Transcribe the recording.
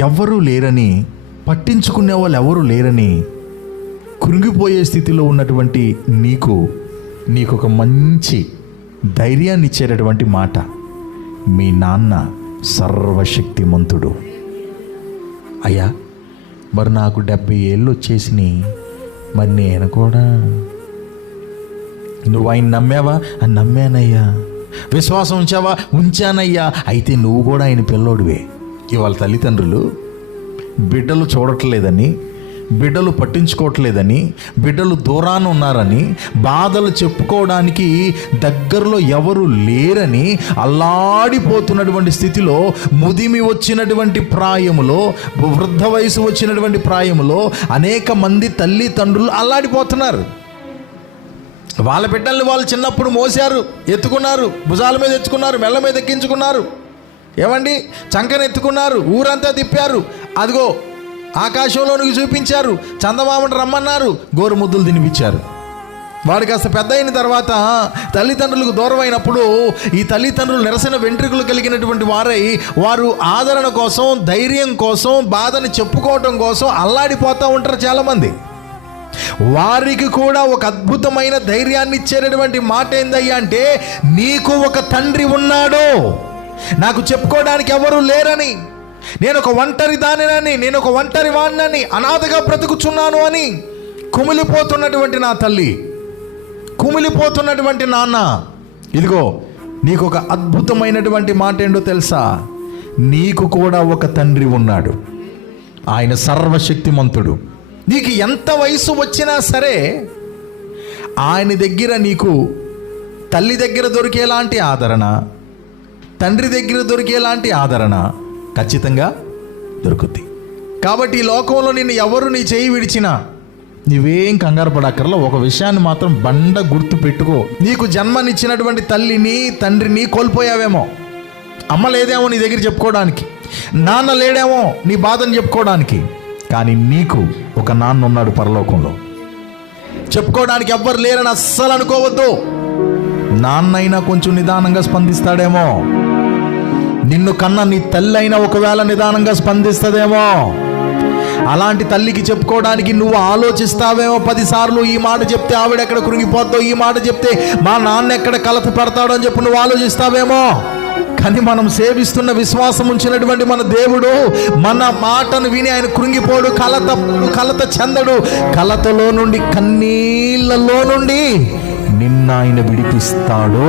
ఎవరు లేరని, పట్టించుకునే వాళ్ళు ఎవరు లేరని కృంగిపోయే స్థితిలో ఉన్నటువంటి నీకు ఒక మంచి ధైర్యాన్ని ఇచ్చేటటువంటి మాట, మీ నాన్న సర్వశక్తిమంతుడు. అయ్యా, మరి నాకు 70 ఏళ్ళు వచ్చేసినాయి, మరి నేను కూడా. నువ్వు ఆయన నమ్మావా? నమ్మానయ్యా. విశ్వాసం ఉంచావా? ఉంచానయ్యా. అయితే నువ్వు కూడా ఆయన పిల్లోడివే. ఇవాళ తల్లిదండ్రులు బిడ్డలు చూడట్లేదని, బిడ్డలు పట్టించుకోవట్లేదని, బిడ్డలు దూరాన ఉన్నారని, బాధలు చెప్పుకోవడానికి దగ్గరలో ఎవరు లేరని అల్లాడిపోతున్నటువంటి స్థితిలో, ముదిమి వచ్చినటువంటి ప్రాయములో, వృద్ధ వయసు వచ్చినటువంటి ప్రాయములో అనేక మంది తల్లిదండ్రులు అల్లాడిపోతున్నారు. వాళ్ళ బిడ్డల్ని వాళ్ళు చిన్నప్పుడు మోసారు, ఎత్తుకున్నారు, భుజాల మీద ఎత్తుకున్నారు, మెల్ల మీద ఎక్కించుకున్నారు, ఏమండి చంకన ఎత్తుకున్నారు, ఊరంతా తిప్పారు, అదిగో ఆకాశంలోనికి చూపించారు, చందమామను రమ్మన్నారు, గోరు ముద్దులు తినిపించారు. వాడు కాస్త పెద్ద అయిన తర్వాత తల్లిదండ్రులకు దూరం అయినప్పుడు ఈ తల్లిదండ్రులు నిరసన వెంట్రుకలు కలిగినటువంటి వారు ఆదరణ కోసం, ధైర్యం కోసం, బాధని చెప్పుకోవటం కోసం అల్లాడిపోతూ ఉంటారు చాలామంది. వారికి కూడా ఒక అద్భుతమైన ధైర్యాన్ని ఇచ్చేటటువంటి మాట ఏందయ్యా అంటే, నీకు ఒక తండ్రి ఉన్నాడు, నాకు చెప్పుకోవడానికి ఎవరు లేరని, నేను ఒక ఒంటరి దానినని, నేను ఒక ఒంటరి వాడినని, అనాథగా బ్రతుకుచున్నాను అని కుమిలిపోతున్నటువంటి నా తల్లి, కుమిలిపోతున్నటువంటి నాన్న, ఇదిగో నీకు ఒక అద్భుతమైనటువంటి మాట ఏంటో తెలుసా? నీకు కూడా ఒక తండ్రి ఉన్నాడు, ఆయన సర్వశక్తిమంతుడు. నీకు ఎంత వయసు వచ్చినా సరే ఆయన దగ్గర నీకు తల్లి దగ్గర దొరికేలాంటి ఆదరణ, తండ్రి దగ్గర దొరికేలాంటి ఆదరణ ఖచ్చితంగా దొరుకుద్ది. కాబట్టి ఈ లోకంలో నిన్ను ఎవరు నీ చేయి విడిచినా నువ్వేం కంగారు పడక్కర్లా. ఒక విషయాన్ని మాత్రం బండ గుర్తు పెట్టుకో, నీకు జన్మనిచ్చినటువంటి తల్లిని, తండ్రిని కోల్పోయావేమో. అమ్మ లేదేమో నీ దగ్గర చెప్పుకోవడానికి, నాన్న లేడేమో నీ బాధను చెప్పుకోవడానికి, కానీ నీకు ఒక నాన్న ఉన్నాడు పరలోకంలో. చెప్పుకోవడానికి ఎవ్వరు లేరని అస్సలు అనుకోవద్దు. నాన్న అయినా కొంచెం నిదానంగా స్పందిస్తాడేమో, నిన్ను కన్నా నీ తల్లి అయినా ఒకవేళ నిదానంగా స్పందిస్తుందేమో. అలాంటి తల్లికి చెప్పుకోవడానికి నువ్వు ఆలోచిస్తావేమో 10 సార్లు. ఈ మాట చెప్తే ఆవిడ ఎక్కడ కృంగిపోద్దో, ఈ మాట చెప్తే మా నాన్న ఎక్కడ కలత పెడతాడో అని చెప్పి నువ్వు ఆలోచిస్తావేమో. కానీ మనం సేవిస్తున్న, విశ్వాసం ఉంచినటువంటి మన దేవుడు మన మాటను విని ఆయన కృంగిపోడు, కలత చెందడు. కలతలో నుండి, కన్నీళ్లలో నుండి నిన్న ఆయన విడిపిస్తాడు.